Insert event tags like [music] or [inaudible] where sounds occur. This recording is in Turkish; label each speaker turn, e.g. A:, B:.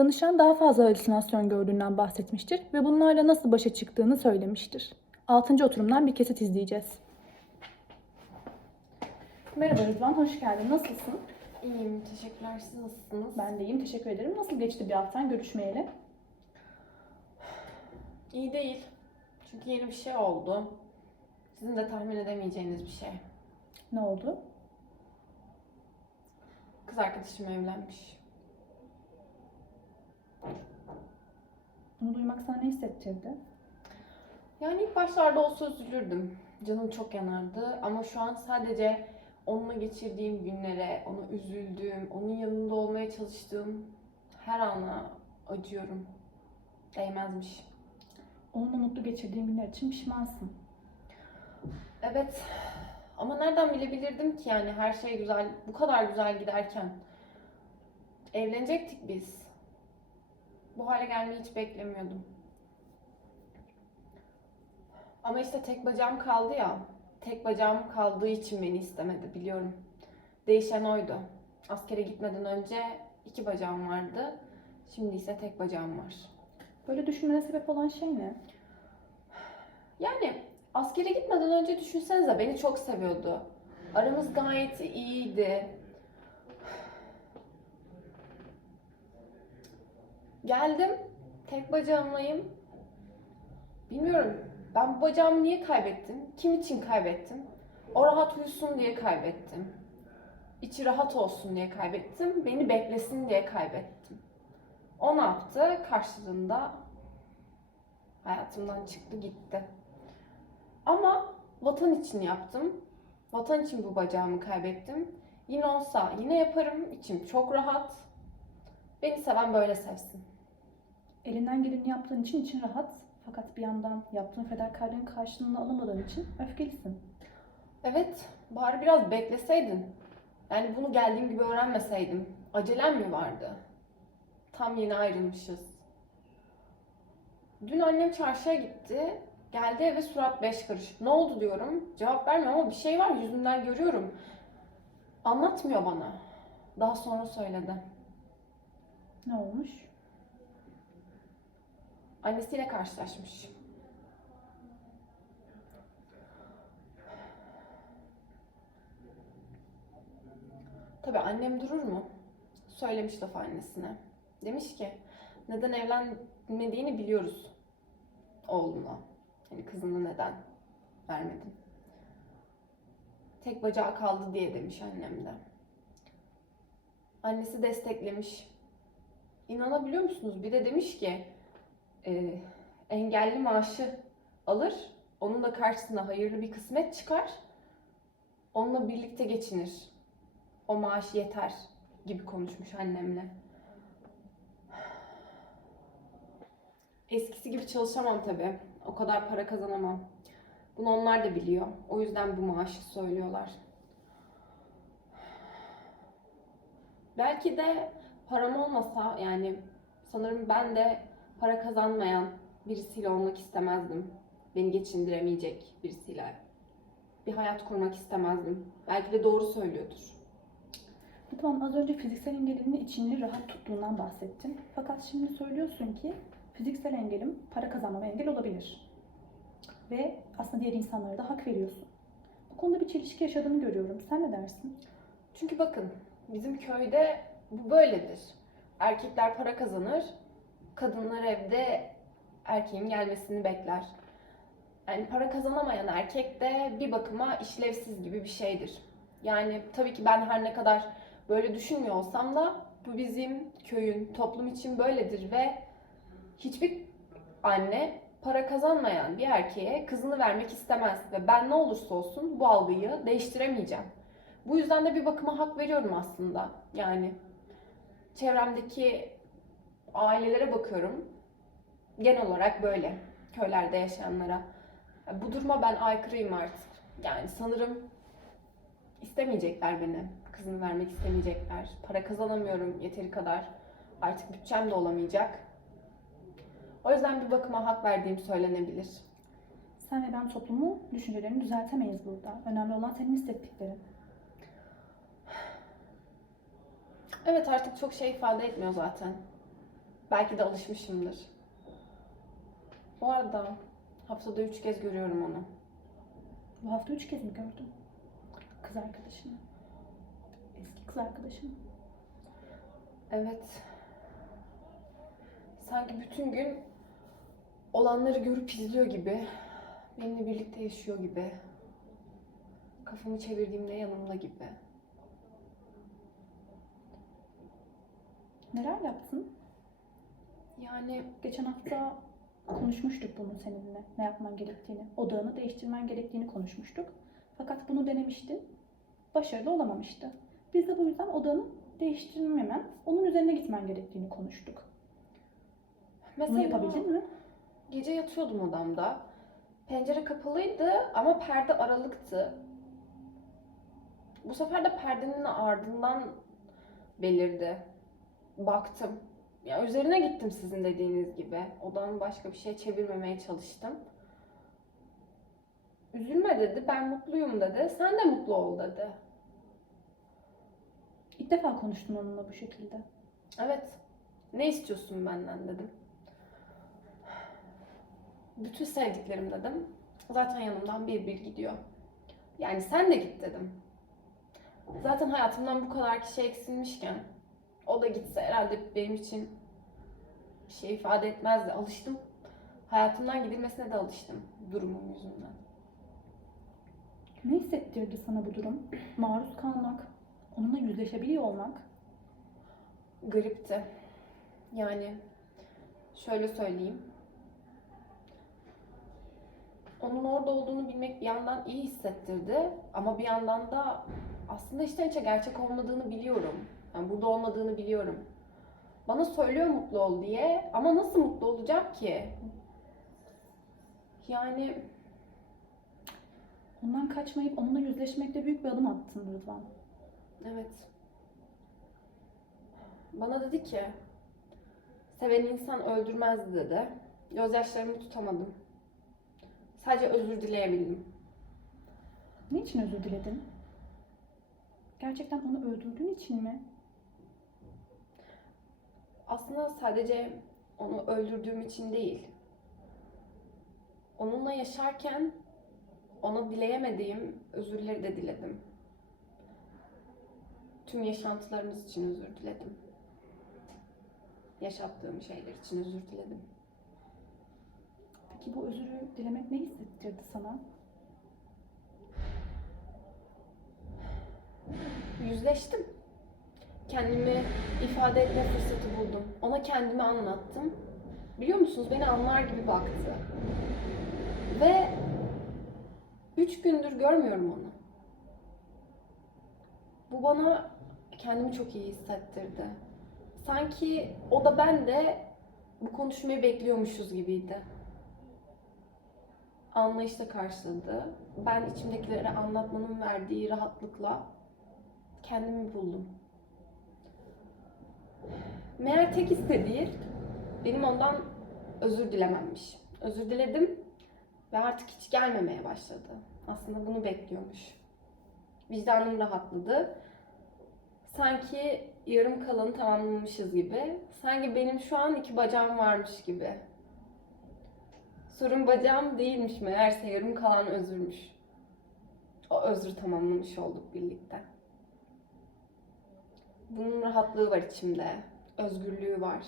A: Danışan daha fazla halüsinasyon gördüğünden bahsetmiştir ve bunlarla nasıl başa çıktığını söylemiştir. Altıncı oturumdan bir kesit izleyeceğiz. Merhaba Rıdvan, hoş geldin. Nasılsın?
B: İyiyim, teşekkürler. Siz nasılsınız?
A: Ben de iyiyim, teşekkür ederim. Nasıl geçti bir haftan görüşmeyeli?
B: İyi değil. Çünkü yeni bir şey oldu. Sizin de tahmin edemeyeceğiniz bir şey.
A: Ne oldu?
B: Kız arkadaşım evlenmiş.
A: Bunu duymak sana ne hissettirdi?
B: Yani ilk başlarda olsa üzülürdüm. Canım çok yanardı ama şu an sadece onunla geçirdiğim günlere, ona üzüldüğüm, onun yanında olmaya çalıştığım her ana acıyorum. Değmezmiş.
A: Onunla mutlu geçirdiğin günler için pişmansın.
B: Evet. Ama nereden bilebilirdim ki yani her şey güzel, bu kadar güzel giderken. Evlenecektik biz. Bu hale gelmeyi hiç beklemiyordum. Ama işte tek bacağım kaldı ya. Tek bacağım kaldığı için beni istemedi biliyorum. Değişen oydu. Askere gitmeden önce iki bacağım vardı. Şimdi ise tek bacağım var.
A: Böyle düşünmene sebep olan şey ne?
B: Yani askere gitmeden önce düşünsenize beni çok seviyordu. Aramız gayet iyiydi. Geldim, tek bacağımlayım. Bilmiyorum, ben bu bacağımı niye kaybettim? Kim için kaybettim? O rahat uyusun diye kaybettim. İçi rahat olsun diye kaybettim. Beni beklesin diye kaybettim. O ne yaptı? Karşılığında hayatımdan çıktı gitti. Ama vatan için yaptım. Vatan için bu bacağımı kaybettim. Yine olsa yine yaparım. İçim çok rahat. Beni seven böyle sevsin.
A: Elinden geleni yaptığın için için rahat. Fakat bir yandan yaptığın fedakarlığın karşılığını alamadığın için öfkelisin.
B: Evet, bari biraz bekleseydin. Yani bunu geldiğim gibi öğrenmeseydim. Acelem mi vardı? Tam yeni ayrılmışız. Dün annem çarşıya gitti. Geldi eve surat beş karış. Ne oldu diyorum. Cevap vermiyor ama bir şey var yüzünden görüyorum. Anlatmıyor bana. Daha sonra söyledi.
A: Ne olmuş?
B: Annesiyle karşılaşmış. Tabii annem durur mu? Söylemiş laf annesine. Demiş ki neden evlenmediğini biliyoruz oğluna. Yani kızını neden vermedin? Tek bacağı kaldı diye demiş annem de. Annesi desteklemiş. İnanabiliyor musunuz? Bir de demiş ki e, engelli maaşı alır. Onun da karşısına hayırlı bir kısmet çıkar. Onunla birlikte geçinir. O maaş yeter gibi konuşmuş annemle. Eskisi gibi çalışamam tabii. O kadar para kazanamam. Bunu onlar da biliyor. O yüzden bu maaşı söylüyorlar. Belki de param olmasa yani sanırım ben de para kazanmayan birisiyle olmak istemezdim. Beni geçindiremeyecek birisiyle. Bir hayat kurmak istemezdim. Belki de doğru söylüyordur.
A: Tamam az önce fiziksel engelini içini rahat tuttuğundan bahsettin. Fakat şimdi söylüyorsun ki fiziksel engelim para kazanmama engel olabilir. Ve aslında diğer insanlara da hak veriyorsun. Bu konuda bir çelişki yaşadığını görüyorum. Sen ne dersin?
B: Çünkü bakın bizim köyde bu böyledir. Erkekler para kazanır, kadınlar evde erkeğin gelmesini bekler. Yani para kazanamayan erkek de bir bakıma işlevsiz gibi bir şeydir. Yani tabii ki ben her ne kadar böyle düşünmüyor olsam da bu bizim köyün, toplum için böyledir ve hiçbir anne para kazanmayan bir erkeğe kızını vermek istemez ve ben ne olursa olsun bu algıyı değiştiremeyeceğim. Bu yüzden de bir bakıma hak veriyorum aslında. Yani çevremdeki ailelere bakıyorum. Genel olarak böyle köylerde yaşayanlara. Ya Bu duruma ben aykırıyım artık. Yani sanırım istemeyecekler beni. Kızını vermek istemeyecekler. Para kazanamıyorum yeteri kadar. Artık bütçem de olamayacak. O yüzden bir bakıma hak verdiğim söylenebilir.
A: Sen ve ben toplumu düşüncelerini düzeltemeyiz burada. Önemli olan senin hissettiklerin.
B: Evet artık çok şey ifade etmiyor zaten. Belki de alışmışımdır. Bu arada haftada üç kez görüyorum onu.
A: Bu hafta üç kez mi gördün? Kız arkadaşını. Eski kız arkadaşını.
B: Evet. Sanki bütün gün olanları görüp izliyor gibi. Benimle birlikte yaşıyor gibi. Kafamı çevirdiğimde yanımda gibi.
A: Neler yaptın?
B: Yani
A: Geçen hafta konuşmuştuk bunu seninle. Ne yapman gerektiğini. Odağını değiştirmen gerektiğini konuşmuştuk. Fakat bunu denemiştin. Başarılı olamamıştı. Biz de bu yüzden odağını değiştirmemen, onun üzerine gitmen gerektiğini konuştuk.
B: mesela
A: Bunu yapabildin mi?
B: gece yatıyordum odamda. Pencere kapalıydı ama perde aralıktı. Bu sefer de perdenin ardından belirdi. Baktım. Ya üzerine gittim sizin dediğiniz gibi. Odanın başka bir şey çevirmemeye çalıştım. Üzülme dedi. Ben mutluyum dedi. Sen de mutlu ol dedi.
A: İlk defa konuştun onunla bu şekilde.
B: Evet. Ne istiyorsun benden dedim. Bütün sevdiklerim dedim. Zaten yanımdan bir bir gidiyor. Yani sen de git dedim. Zaten hayatımdan bu kadar kişi eksilmişken o da gitse herhalde benim için bir şey ifade etmezdi. Alıştım. Hayatımdan gidilmesine de alıştım durumum yüzünden.
A: Ne hissettirdi sana bu durum? [clears throat] Maruz kalmak, onunla yüzleşebiliyor olmak.
B: Garipti. Yani şöyle söyleyeyim. Onun orada olduğunu bilmek bir yandan iyi hissettirdi ama bir yandan da aslında içten içe gerçek olmadığını biliyorum. Yani burada olmadığını biliyorum. Bana söylüyor mutlu ol diye ama nasıl mutlu olacak ki? Yani
A: Ondan kaçmayıp onunla yüzleşmekte büyük bir adım attın Rıdvan.
B: Evet. Bana dedi ki, seven insan öldürmez dedi. Gözyaşlarımı tutamadım. Sadece özür dileyebildim.
A: Niçin özür diledin? Gerçekten onu öldürdüğün için mi?
B: Aslında sadece onu öldürdüğüm için değil. Onunla yaşarken ona dileyemediğim özürleri de diledim. Tüm yaşantılarımız için özür diledim. Yaşattığım şeyler için özür diledim.
A: Peki bu özürü dilemek ne hissettirdi sana?
B: Yüzleştim. Kendimi ifade etme fırsatı buldum. Ona kendimi anlattım. Biliyor musunuz beni anlar gibi baktı. Ve üç gündür görmüyorum onu. Bu bana kendimi çok iyi hissettirdi. Sanki o da ben de bu konuşmayı bekliyormuşuz gibiydi. Anlayışla karşıladı. Ben içimdekileri anlatmanın verdiği rahatlıkla kendimi buldum. Meğer tek istediği benim ondan özür dilememmiş. Özür diledim ve artık hiç gelmemeye başladı. Aslında bunu bekliyormuş. Vicdanım rahatladı. Sanki yarım kalanı tamamlamışız gibi. Sanki benim şu an iki bacağım varmış gibi. Sorun bacağım değilmiş meğerse yarım kalan özürmüş. O özrü tamamlamış olduk birlikte. Bunun rahatlığı var içimde. Özgürlüğü var.